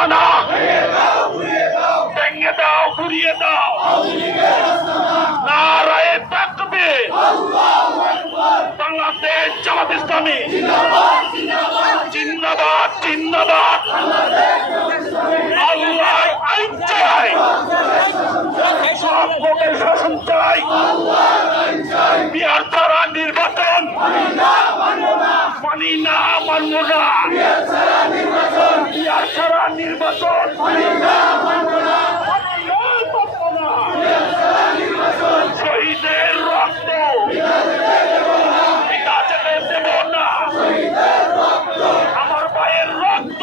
আস্তানা ভেঙে দাও, ঘুরিয়ে দাও। নারায়ে থাকবে বাংলাদেশ জামাত ইসলামী। জিন্দাবাদ জিন্দাবাদ। আল্লাহ আইন চাই। সব ভোটের শাসন চাই। বিহার ছাড়া নির্বাচন। মানি না মানব না বিহার ছাড়া নির্বাচন মানি না, মানব না। শহীদের রক্ত পিতা যেতে দেব না আমার ভাইয়ের রক্ত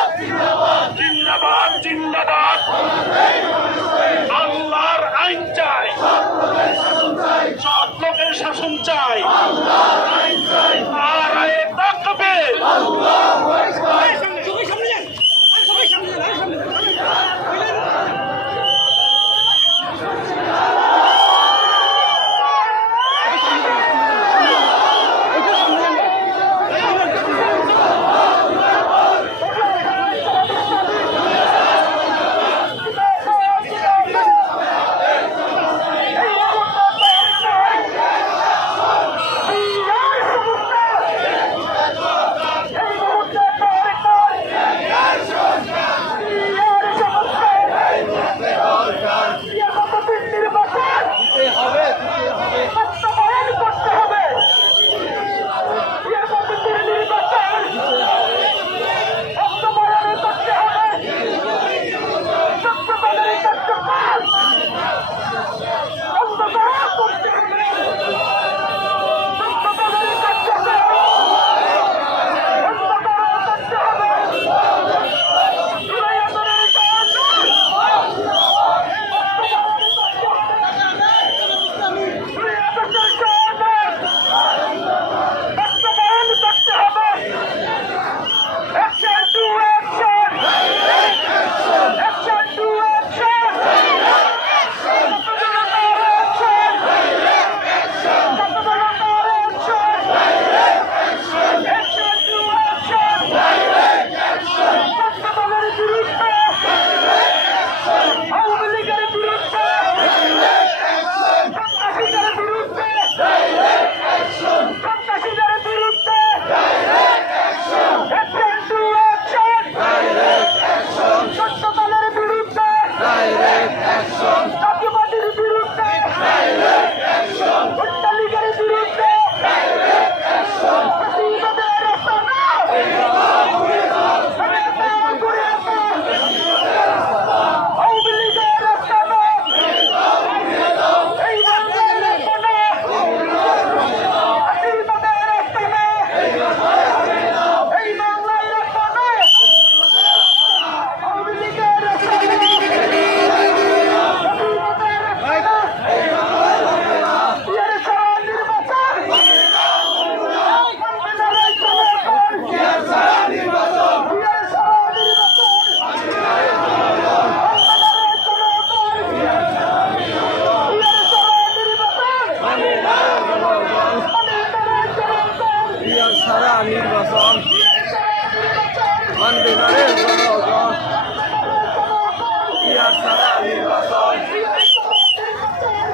জিন্দাবাদ।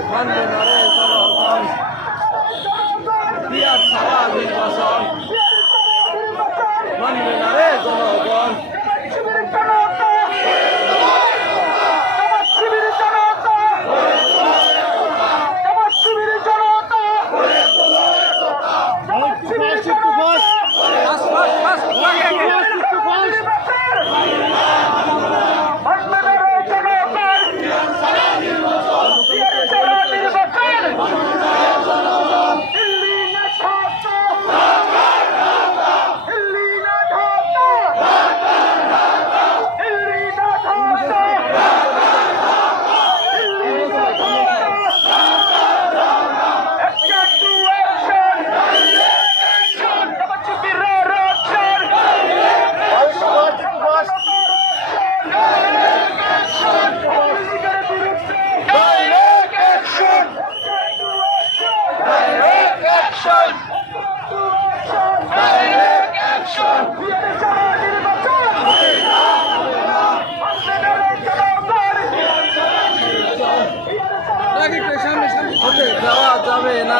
বন্দে নারে চলগণ বিয়ার সারা নির্বাচন বন্দে নারে চলগণ দেওয়া যাবে না।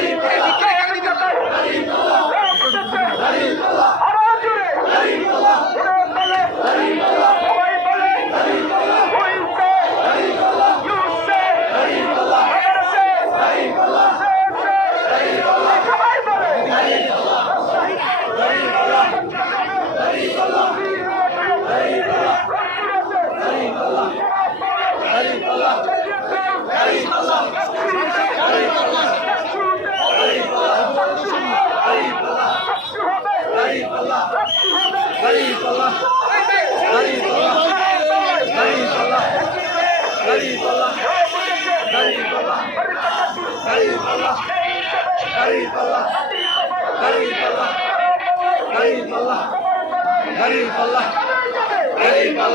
Arriba la গরিব আল্লাহ গরিব আল্লাহ গরিব আল্লাহ গরিব আল্লাহ গরিব আল্লাহ গরিব আল্লাহ